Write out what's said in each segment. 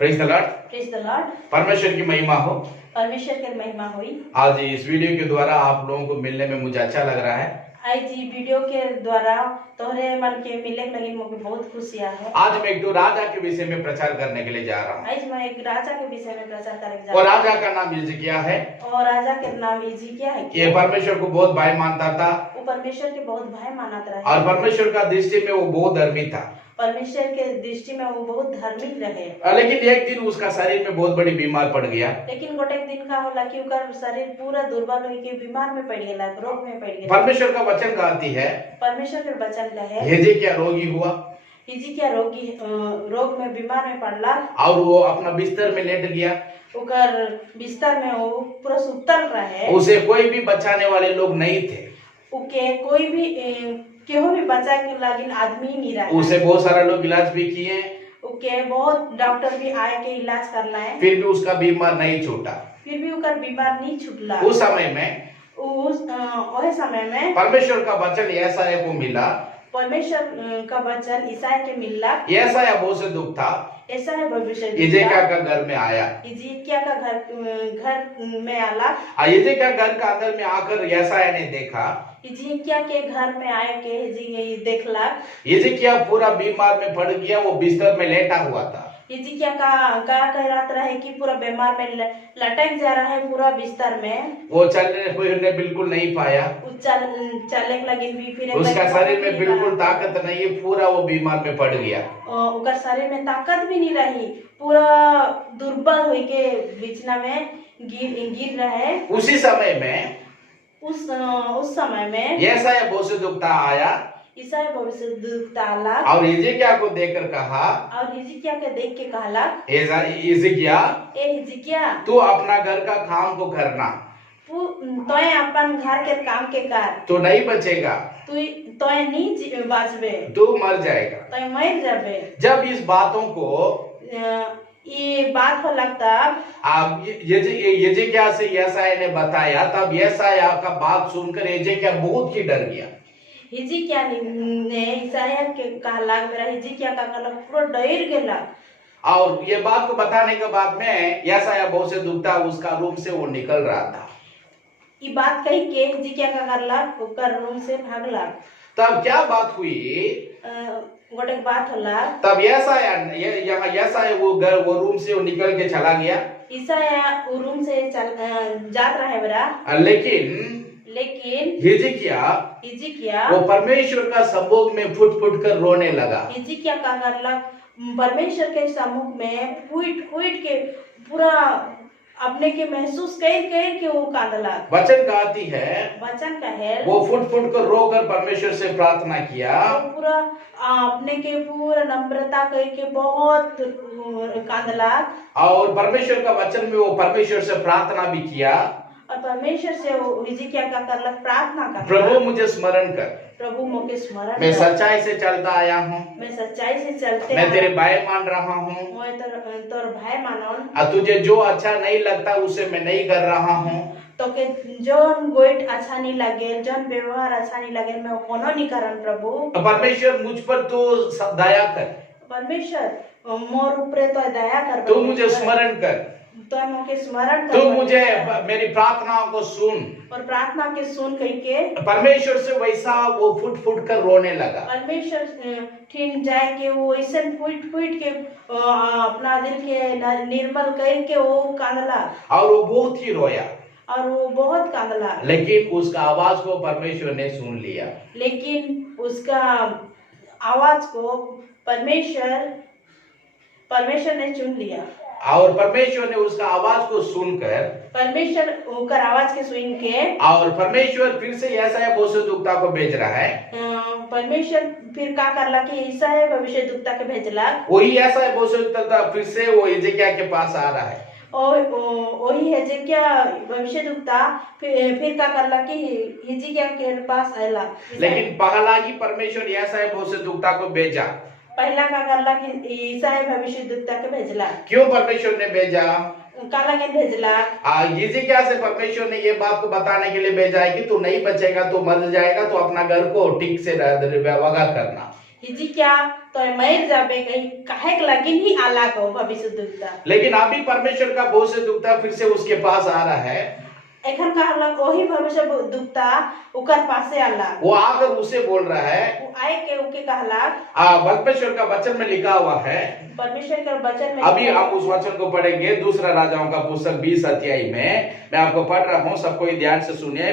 Praise the Lord. Praise the Lord. परमेश्वर की महिमा हो। परमेश्वर की महिमा हुई। आज इस वीडियो के द्वारा आप लोगों को मिलने में मुझे अच्छा लग रहा है। आज ई वीडियो के द्वारा तोहरे मन के मिले लगी मुझे बहुत खुशियां है। आज मैं एक राजा के विषय में प्रचार करने के लिए जा रहा हूँ। आज मैं एक राजा के विषय में प्रचार करने जा और रहा हूँ। राजा का नाम हिजकिय्याह है। और राजा के नाम हिजकिय्याह है। ये परमेश्वर को बहुत भाई मानता था वो परमेश्वर के बहुत भाई मानत रहे। और परमेश्वर का दृष्टि में वो बहुत धर्मी था। परमेश्वर के दृष्टि में वो बहुत धार्मिक रहे। लेकिन एक दिन उसका शरीर में बहुत बड़ी बीमार पड़ गया। लेकिन गोटे दिन का होला कि ओकर शरीर पूरा दुर्बल होई के बीमार में पड़ गेला, रोग में पड़ गेला। परमेश्वर का वचन कहती है परमेश्वर के वचन कहे हिजकिय्याह रोगी हुआ। हिजकिय्याह रोग में बीमार में पड़ला और वो अपना बिस्तर में लेट गया। ओकर बिस्तर में वो पूरा सुतल रहे। उसे कोई भी बचाने वाले लोग नहीं थे। उके कोई भी केहू भी बचा के लागिन आदमी नहीं रहा। उसे बहुत सारा लोग इलाज भी किए। उके बहुत डॉक्टर भी आए के इलाज करना है। फिर भी उसका बीमार नहीं छूटा। फिर भी ओकर बीमार नहीं छूटला। उस समय में परमेश्वर का वचन यशायाह को मिला। परमेश्वर का वचन ईसाया के मिलला। यशायाह बहुत से दुख था। यशायाह भविष्य हिजकिय्याह का घर में आया। हिजकिय्याह का घर में आला। हिजकिय्याह घर का अंदर में आकर यशायाह ने देखा। हिजकिय्याह के घर में आए के देखला। हिजकिय्याह पूरा बीमार में पड़ गया। वो बिस्तर में लेटा हुआ था। हिजकिय्याह का कह रहा है कि पूरा बीमार में लटक जा रहा है पूरा बिस्तर में। वो चलने फिरने बिल्कुल नहीं पाया। चलने लगी भी फिर उसका शरीर में बिल्कुल ताकत नहीं है। पूरा वो बीमार में पड़ गया। उसका शरीर में ताकत भी नहीं रही। पूरा दुर्बल होके के बिछना में गिर रहा है। उसी समय में उस समय में यशायाह बहुत से दुखता आया। ईसाया भविष्य दुखता आला। और हिजकिय्याह को देखकर कहा। और हिजकिय्याह के देख के कहला हिजकिय्याह तू अपना घर का काम को करना। तो अपन घर के काम के कर। तो नहीं बचेगा। तो नहीं बचबे। तू मर जाएगा। तो मर जाबे। जब इस बातों को ये बात हो लगता अब हिजकिय्याह से यशायाह ने बताया। तब यशायाह का बात सुनकर हिजकिय्याह बहुत ही डर गया। हिजकिय्याह ने ईसाया के कहला मेरा हिजकिय्याह का कहला पूरा डर गेला। और ये बात को बताने के बाद में यशायाह बहुत से दुखता उसका रूम से वो निकल रहा था। ये बात कही के हिजकिय्याह का कहला ओकर रूम से भागला। तब क्या बात हुई? गोटे बात होला। तब यशायाह वो रूम से वो निकल के चला गया। ईसाया वो रूम से जात रहा है बरा। लेकिन हिजकिय्याह वो परमेश्वर का सम्मुख में फुट फुट कर रोने लगा। हिजकिय्याह का करला परमेश्वर के सम्मुख में फुट फुट के पूरा अपने के महसूस कर के वो कांदला। वचन कहती है वचन कहे वो फुट फुट कर रोकर परमेश्वर से प्रार्थना किया। पूरा अपने के पूरा नम्रता करके बहुत कांदला। और परमेश्वर का वचन में वो परमेश्वर से प्रार्थना भी किया। और परमेश्वर से हिजकिय्याह का करला प्रार्थना कर। प्रभु मुझे स्मरण कर। प्रभु मुझे स्मरण कर। मैं सच्चाई से चलता आया हूँ। मैं सच्चाई से चलते मैं तेरे भाई मान रहा हूँ। मैं तोर भाई मानो। तुझे जो अच्छा नहीं लगता उसे मैं नहीं कर रहा हूँ। तो के जोन गोइट अच्छा नहीं लगे जोन व्यवहार अच्छा नहीं लगे मैं कोनो नहीं करन प्रभु। परमेश्वर मुझ पर तो दया कर। परमेश्वर मोर ऊपर तो दया कर। तू मुझे स्मरण कर। तो मुझे स्मरण कर। तू मुझे मेरी प्रार्थनाओं को सुन। और प्रार्थना के सुन करके परमेश्वर से वैसा वो फुट फुट कर रोने लगा। परमेश्वर ठीक जाए के वो ऐसे फुट फुट के अपना दिल के निर्मल करके वो कांदला। और वो बहुत ही रोया। और वो बहुत कांदला। लेकिन उसका आवाज को परमेश्वर ने सुन लिया। लेकिन उसका आवाज को परमेश्वर ने सुन लिया। और परमेश्वर ने उसका आवाज को सुनकर परमेश्वर ओकर आवाज के सुन के और परमेश्वर फिर से यशायाह भविष्यद्वक्ता को भेज रहा है। परमेश्वर फिर क्या करला कि यशायाह भविष्यद्वक्ता के भेजला। वही यशायाह भविष्यद्वक्ता फिर से वो हिजकिय्याह के पास आ रहा है। और वही हिजकिय्याह भविष्यद्वक्ता फिर क्या करला कि हिजकिय्याह के पास आयला। लेकिन पहला ही परमेश्वर यशायाह भविष्यद्वक्ता को भेजा। पहला क्या करला कि ईसाया भविष्यद्वक्ता के भेजला। क्यों परमेश्वर ने भेजा? काला के भेजला। हिजकिय्याह से परमेश्वर ने ये बात को बताने के लिए भेजा है कि तू नहीं बचेगा, तू मर जाएगा, तो अपना घर को ठीक से वगा करना। हिजी क्या तो मर जाबे कहीं काहे के लगिन ही आला को भविष्य दुखता लेकिन अभी परमेश्वर का भविष्य दुखता फिर से उसके पास आ रहा है। एखन कहला वही भविष्य दुखता उकर पासे आला वो आकर उसे बोल रहा है, वो आए के उके कहला परमेश्वर का वचन में लिखा हुआ है। परमेश्वर के वचन में अभी हम उस वचन को पढ़ेंगे, दूसरा राजाओं का पुस्तक 20 अध्याय में। मैं आपको पढ़ रहा हूँ, सबको ध्यान से सुनिए।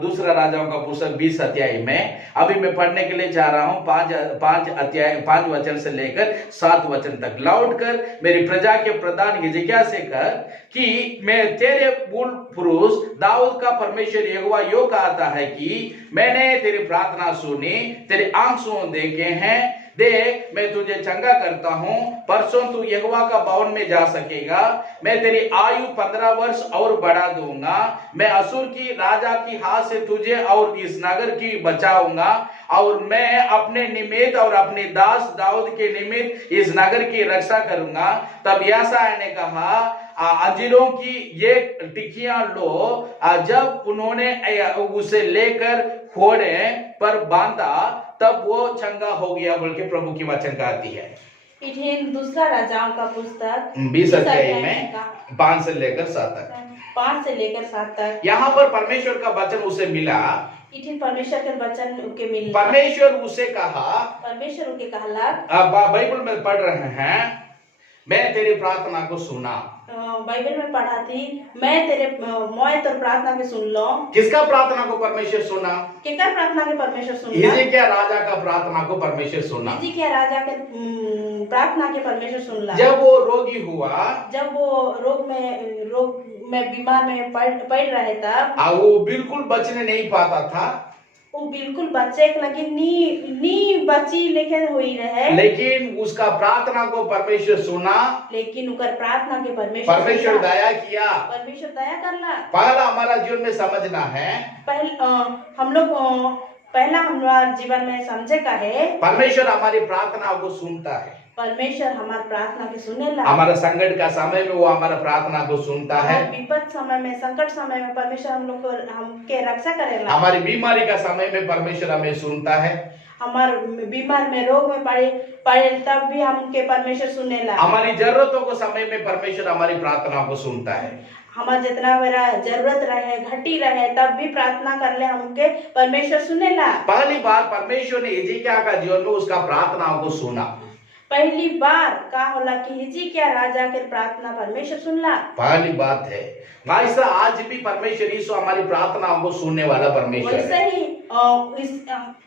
दूसरा राजाओं का पुस्तक 20 अध्याय में अभी मैं पढ़ने के लिए चाह रहा हूँ 5 वचन से लेकर 7 वचन तक। लौट कर मेरी प्रजा के प्रधान हिजकिय्याह से कर कि मैं तेरे मूल पुरुष दाऊद का परमेश्वर यहोवा यो कहता है कि मैंने तेरी प्रार्थना सुनी, तेरे आंसू देखे हैं। देख मैं तुझे चंगा करता हूँ, परसों तू यहोवा का भवन में जा सकेगा। मैं तेरी आयु 15 वर्ष और बढ़ा दूंगा। मैं असुर की राजा की हाथ से तुझे और इस नगर की बचाऊंगा, और मैं अपने निमित्त और अपने दास दाऊद के निमित्त इस नगर की रक्षा करूंगा। तब यशायाह ने कहा, अंजीरों की ये टिकियां लो। जब उन्होंने उसे लेकर घोड़े पर बांधा तब वो चंगा हो गया, बोल के प्रभु की वचन कहती है। इठिन दूसरा राजाओं का पुस्तक 20 अध्याय में 5 से लेकर 7 तक। 5 से लेकर 7 तक यहाँ पर परमेश्वर का वचन उसे मिला। इठिन परमेश्वर के वचन उनके मिल परमेश्वर उसे कहा, परमेश्वर उनके कहला बाइबल में पढ़ रहे हैं, मैं तेरी प्रार्थना को सुना। बाइबल में पढ़ा थी, मैं तो प्रार्थना के सुन लो। किसका प्रार्थना को परमेश्वर सुना? केकर प्रार्थना के परमेश्वर सुना? हिजकिय्याह राजा का प्रार्थना को परमेश्वर सुना। हिजकिय्याह राजा के प्रार्थना के परमेश्वर सुनला। जब वो रोगी हुआ, जब वो रोग में बीमार में पड़ रहे तब वो बिल्कुल बचने नहीं पाता था। वो बिल्कुल बच्चे के लगे नी बची लेकिन हुई रहे, लेकिन उसका प्रार्थना को परमेश्वर सुना। लेकिन उकर प्रार्थना के परमेश्वर दया किया। परमेश्वर दया करला। पहला हमारा जीवन में समझना है, पहला हमारे जीवन में समझे का है, परमेश्वर हमारी प्रार्थना को सुनता है। परमेश्वर हमारे प्रार्थना के सुनेला। हमारा संकट का समय में वो हमारा प्रार्थना को सुनता है। विपद समय में, संकट समय में परमेश्वर हम लोग को हमके रक्षा करेला। हमारी बीमारी का समय में परमेश्वर हमें सुनता है। हमारे बीमार में रोग में पड़े तब भी हमके परमेश्वर सुनेला। हमारी जरूरतों को समय में परमेश्वर हमारी प्रार्थना को सुनता है। हमारा जितना मेरा जरूरत रहे, घटी रहे, तब भी प्रार्थना कर ले हमके परमेश्वर सुनेला। पहली बार परमेश्वर ने हिजकिय्याह का जीवन में उसका प्रार्थनाओं को सुना। पहली बार का होला कि हिजकिय्याह राजा के प्रार्थना परमेश्वर सुनला। पहली बात है भाई, आज भी परमेश्वर यीशु हमारी प्रार्थनाओं को सुनने वाला परमेश्वर है।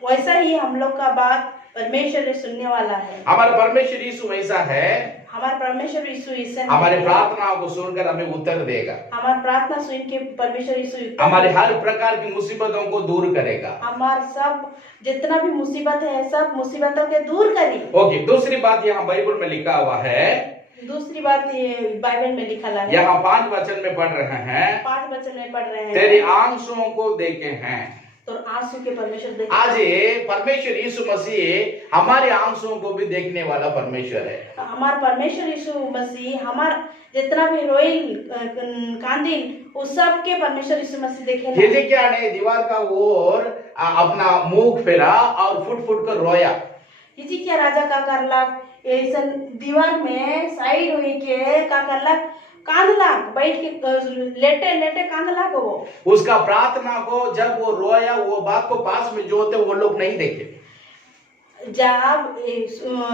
वैसा ही हम लोग का बात परमेश्वर सुनने वाला है। हमारा परमेश्वर यीशु वैसा है। हमारा परमेश्वर यीशु ऐसा हमारे प्रार्थनाओं को सुनकर हमें उत्तर देगा। हमारी प्रार्थना सुन के परमेश्वर यीशु हमारे हर प्रकार की मुसीबतों को दूर करेगा। हमारे सब जितना भी मुसीबत है, सब मुसीबतों के दूर करी। ओके, दूसरी बात यहाँ बाइबल में लिखा हुआ है। दूसरी बात बाइबल में लिखा है, यहाँ 5 वचन में पढ़ रहे हैं। 5 वचन में पढ़ रहे हैं, तेरे आंसुओं को देखे हैं। तो आंसू के परमेश्वर देखे। आज परमेश्वर यीशु मसीह हमारे आंसुओं को भी देखने वाला परमेश्वर है। हमारा परमेश्वर यीशु मसीह हमारा जितना भी रोइल कांदिल उस सब के परमेश्वर यीशु मसीह देखे। हिजकिय्याह ने दीवार का ओर अपना मुंह फेरा और फुट फुट कर रोया। हिजकिय्याह राजा का करला ऐसा दीवार में साइड हुई के का करला, कांदला, बैठ के लेटे लेटे कांदला को। उसका प्रार्थना को जब वो रोया, वो बात को पास में जो होते वो लोग नहीं देखे। जब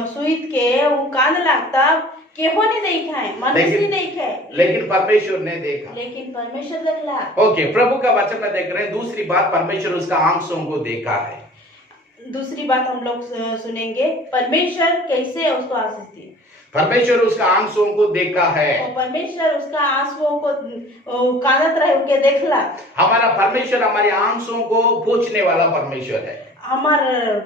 सुईत के वो कांदला तब केहो नहीं देखा है, मनुष्य नहीं देखा, लेकिन परमेश्वर ने देखा। लेकिन परमेश्वर देखला। ओके, प्रभु का वचन में देख रहे हैं। दूसरी बात, परमेश्वर उसका आंसुओं को देखा है। दूसरी बात हम लोग सुनेंगे, परमेश्वर कैसे उसको आशीष दी। परमेश्वर उसका आंसुओं को देखा है। परमेश्वर उसका आंसुओं को कांदत रहे के देखला। हमारा परमेश्वर हमारे आंसुओं को पोंछने वाला परमेश्वर है। हमार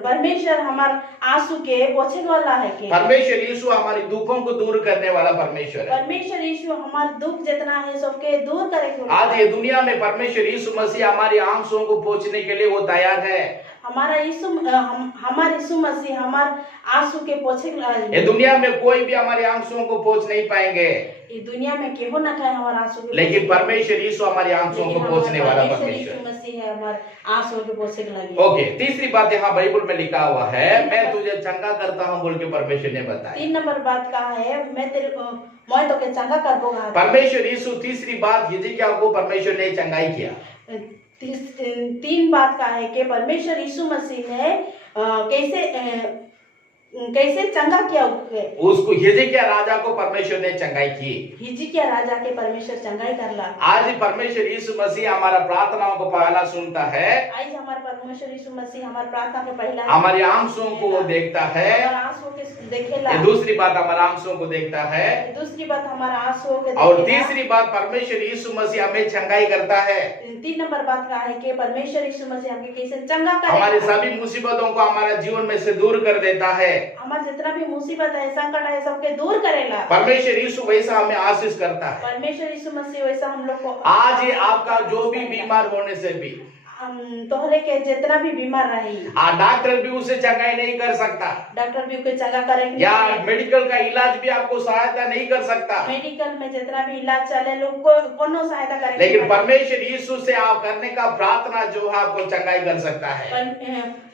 परमेश्वर हमार आंसू के पोंछने वाला है के। परमेश्वर यीशु हमारे दुखों को दूर करने वाला परमेश्वर है। परमेश्वर यीशु हमार दुख जितना है सबके दूर करे। आज ये दुनिया में परमेश्वर यीशु मसीह हमारे आंसुओं को पोंछने के लिए वो तैयार है। हमारा हमारे यीशु मसीह हमारे आंसू के पोछे ये दुनिया में कोई भी हमारे आंसुओं को पोंछ नहीं पाएंगे, ये दुनिया में केहो ना खाए हमारे आंसू के लेकिन परमेश्वर यीशु हमारे आंसुओं को पोंछने वाला परमेश्वर। यीशु मसीह है हमारे आंसू के पोछे के लगे। ओके, तीसरी बात यहाँ बाइबल में लिखा हुआ है, मैं तुझे चंगा करता हूँ बोल के परमेश्वर ने बताया। 3 नंबर बात कहा है, मैं तो के चंगा कर दूंगा। परमेश्वर यीशु तीसरी बात हिजकिय्याह को परमेश्वर ने चंगाई किया। 3 बात का है कि परमेश्वर यीशु मसीह ने कैसे चंगा किया उसको, हिजकिय्याह राजा को परमेश्वर ने चंगाई की। हिजकिय्याह राजा के परमेश्वर चंगाई करला। आज परमेश्वर यीशु मसीह हमारा प्रार्थनाओं को पहला सुनता है। आज हमारे परमेश्वर यीशु मसीह हमारे प्रार्थना को पहला हमारे आंसुओं को वो देखता है। हमारे आंसुओं के देखेला। दूसरी बात हमारे आंसुओं को देखता है। दूसरी बात हमारे आंसुओं के और तीसरी बात परमेश्वर यीशु मसीह हमें चंगाई करता है। 3 नंबर बात का है कि परमेश्वर यीशु मसीह हमें कैसे चंगा करेगा। हमारे सभी मुसीबतों को हमारा जीवन में से दूर कर देता है। हमारे जितना भी मुसीबत है, संकट है, सबके दूर करेला। परमेश्वर यीशु वैसा हमें आशीष करता है। परमेश्वर यीशु मसीह वैसा हम लोग को आज ये आपका जो भी बीमार होने से भी, तोहरे के जितना भी बीमार रही, डॉक्टर भी उसे चंगाई नहीं कर सकता, डॉक्टर भी उसे चंगा करेंगे, या मेडिकल का इलाज भी आपको सहायता नहीं कर सकता। मेडिकल में जितना भी इलाज चले लोग को कोनो सहायता करेंगे, लेकिन परमेश्वर यीशु से आप करने का प्रार्थना जो है आपको चंगाई कर सकता है।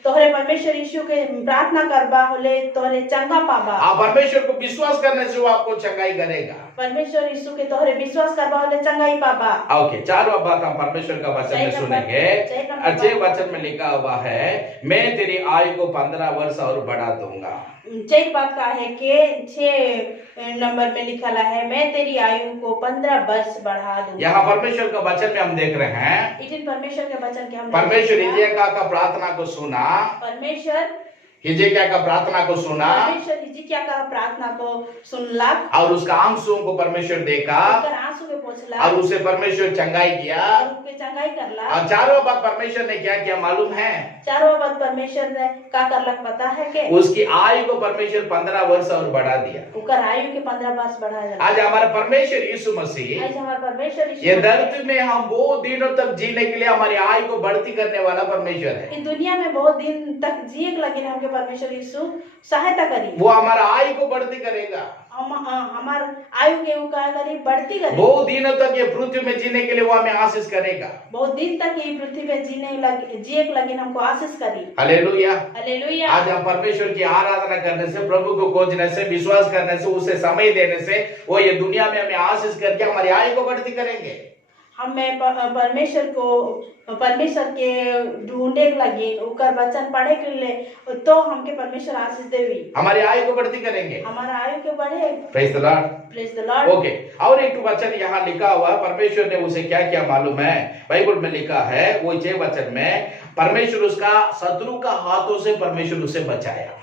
तोहरे परमेश्वर यीशु के प्रार्थना करबा होले तोहरे चंगा पाबा। आप परमेश्वर को विश्वास करने से वो आपको चंगाई करेगा। परमेश्वर यीशु के तोहरे विश्वास करबा होले चंगाई पाबा। ओके, चारों बात हम परमेश्वर का वचन में सुनेंगे। अच्छे वचन में लिखा हुआ है, मैं तेरी आयु को 15 वर्ष और बढ़ा दूंगा। 6 बात का है कि 6 नंबर में लिखा है, मैं तेरी आयु को 15 वर्ष बढ़ा दूंगा। यहाँ परमेश्वर का वचन में हम देख रहे हैं, इसी परमेश्वर के वचन के हम परमेश्वर हिजकिय्याह का प्रार्थना को सुना। परमेश्वर हिजकिय्याह का प्रार्थना को सुना, परमेश्वर हिजकिय्याह का प्रार्थना को सुनला, और उसका आंसुओं को परमेश्वर देखा, आंसू के पोंछला, और उसे परमेश्वर चंगाई किया। और उसके चंगाई करला। और चारों बात परमेश्वर ने क्या किया मालूम है? चारों बात परमेश्वर ने का करलक पता है कि उसकी आयु को परमेश्वर 15 वर्ष और बढ़ा दिया। उकर आयु के 15 वर्ष बढ़ा दिया। आज हमारा परमेश्वर यीशु मसीह, आज हमारा परमेश्वर यीशु ये धरती में हम बहुत दिनों तक जीने के लिए हमारी आयु को बढ़ती करने वाला परमेश्वर है। इस दुनिया में बहुत दिन तक जिए के लगे हमके परमेश्वर यीशु सहायता करी। वो हमारा आयु को बढ़ती करेगा। हमार आयु के वो क्या करी, बढ़ती करी। बहुत दिनों तक ये पृथ्वी में जीने के लिए वो हमें आशीष करेगा। बहुत दिन तक ये पृथ्वी पे जिए के लगे हमको आशीष करी। Hallelujah, hallelujah. आज हम परमेश्वर की आराधना करने से, प्रभु को खोजने से, विश्वास करने से, उसे समय देने से वो ये दुनिया में हमें आशीष करके हमारी आयु को बढ़ती करेंगे। हमें परमेश्वर के ढूंढे के लगी, उकर वचन पढ़े के लिए तो हमके परमेश्वर आशीष देवी, हमारी आयु को बढ़ती करेंगे। हमारा आयु के बढ़े। Praise the Lord, praise the Lord. Okay, और एक वचन यहाँ लिखा हुआ, परमेश्वर ने उसे क्या किया मालूम है? बाइबल में लिखा है, वो 6 वचन में, परमेश्वर उसका शत्रु का हाथों से परमेश्वर उसे बचाया।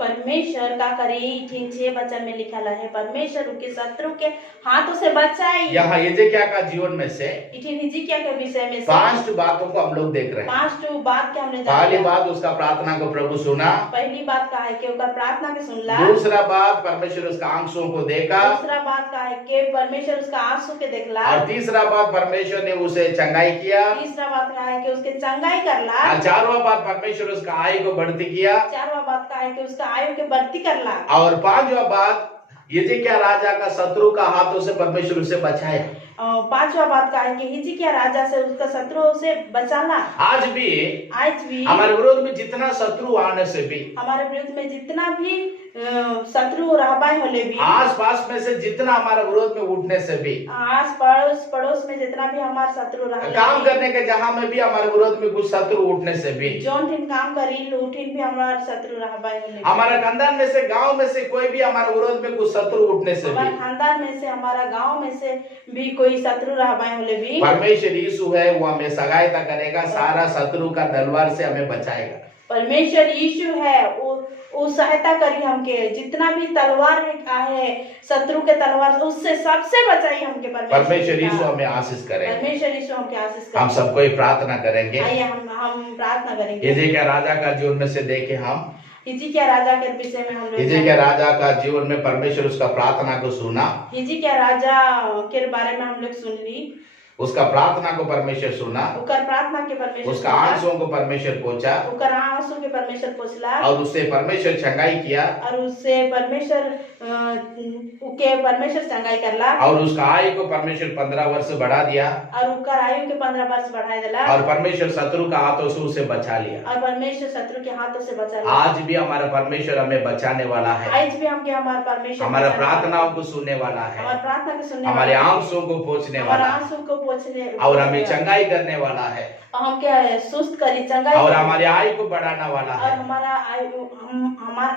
परमेश्वर का करे 6 वचन में लिखा है, परमेश्वर उनके शत्रु के हाथों से बचाई। यहाँ हिजकिय्याह का जीवन में से हिजकिय्याह के विषय में 5 बातों को हम लोग देख रहे हैं। 5 बात के हमने पहली बात, उसका प्रार्थना को प्रभु सुना। पहली बात का है कि उसका प्रार्थना के सुनला। दूसरा बात, परमेश्वर उसका आंसुओं को देखा। दूसरा बात का है कि परमेश्वर उसका आंसू के देखला। और तीसरा बात, परमेश्वर ने उसे चंगाई किया। तीसरा बात का है कि उसके चंगाई करला। और चारवा बात, परमेश्वर उसका आयु को बढ़ती किया। चारवा बात का है कि उसका आयु के बढ़ती करला। और 5वां बात, हिजकिय्याह राजा का शत्रु का हाथों से परमेश्वर उसे बचाया। 5वां बात का है कि हिजकिय्याह राजा से उसका शत्रु से बचाना। आज भी हमारे विरोध में जितना शत्रु आने से भी, हमारे विरोध में जितना भी शत्रु रहबाई होले भी, आस पास में से जितना हमारे विरोध में उठने से भी, आस पड़ोस में जितना भी हमारे शत्रु रहले, काम करने के जहाँ में भी हमारे विरोध में कुछ शत्रु उठने से भी, जोन दिन काम करी उठिन भी हमारे शत्रु रहबाई होले, हमारा खानदान में से, गांव में से कोई भी हमारे विरोध में कुछ शत्रु उठने से भी, हमारे खानदान में से, हमारा गांव में से भी कोई शत्रु रहबाई होले भी, परमेश्वर यीशु है, वो हमें सहायता करेगा, सारा शत्रु का तलवार से हमें बचाएगा। परमेश्वर यीशु है, वो सहायता करी हमके, जितना भी तलवार है शत्रु के तलवार उससे सबसे बचाई हमके। परमेश्वर यीशु हमें आशीष करेगा। परमेश्वर यीशु हमके आशीष करेगा। हम सबको ही प्रार्थना करेंगे। आइए हम प्रार्थना करेंगे। हिजकिय्याह राजा का जीवन में से देखे हम, हिजकिय्याह राजा के विषय में हम लोग, हिजकिय्याह राजा का जीवन में परमेश्वर उसका प्रार्थना को सुना। हिजकिय्याह राजा के बारे में हम लोग सुन ली। उसका प्रार्थना को परमेश्वर सुना, उकर प्रार्थना के परमेश्वर उसका सुनला, आंसुओं को परमेश्वर पहुंचा, उकर आंसू के परमेश्वर पोछला, और उससे परमेश्वर चंगाई किया, और उससे परमेश्वर उके परमेश्वर चंगाई करला, और उसका आयु को परमेश्वर 15 वर्ष बढ़ा दिया, और उकर आयु के 15 वर्ष बढ़ाई देला, और परमेश्वर शत्रु का हाथों से उसे बचा लिया। और परमेश्वर शत्रु के हाथों से बचा आज भी हमारा परमेश्वर हमें बचाने वाला है, आज भी हमके हमारा परमेश्वर हमारा बचाने वाला प्रार्थनाओं को सुनने वाला है, हमारा प्रार्थना को सुनने हमारे वाला है, आंसुओं को पोंछने हमारा वाला है, आंसू को पोंछने और हमें चंगाई करने वाला है, और हम क्या सुस्त करी चंगाई और करी, हमारे आयु को बढ़ाने वाला और है, हमारा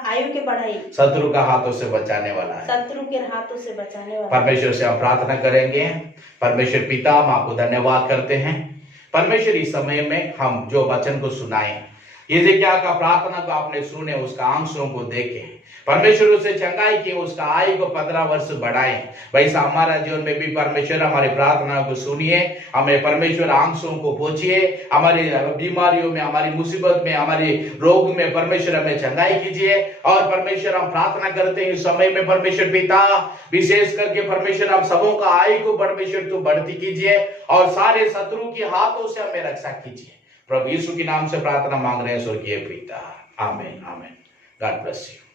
आयु के बढ़ाई, शत्रु का हाथों से बचाने वाला है। शत्रु के हाथों से बचाने वाला। परमेश्वर से हम प्रार्थना करेंगे। परमेश्वर पिता, हम आपको धन्यवाद करते हैं परमेश्वर, इस समय में हम जो वचन को सुनाए, ये क्या का प्रार्थना को आपने सुने, उसका आंसुओं को देखे, परमेश्वर उसे चंगाई की, उसका आयु को 15 वर्ष बढ़ाए। वैसा हमारा जीवन में भी परमेश्वर हमारी प्रार्थना को सुनिए, हमें परमेश्वर आंसुओं को पोंछिए, हमारी बीमारियों में, हमारी मुसीबत में, हमारी रोग में परमेश्वर हमें चंगाई कीजिए। और परमेश्वर हम प्रार्थना करते हैं इस समय में परमेश्वर पिता, विशेष करके परमेश्वर हम सबों का आयु को परमेश्वर तो बढ़ती कीजिए, और सारे शत्रु के हाथों से हमें रक्षा कीजिए। प्रभु यीशु के नाम से प्रार्थना मांग रहे हैं स्वर्गीय पिता, आमीन आमीन। God bless you.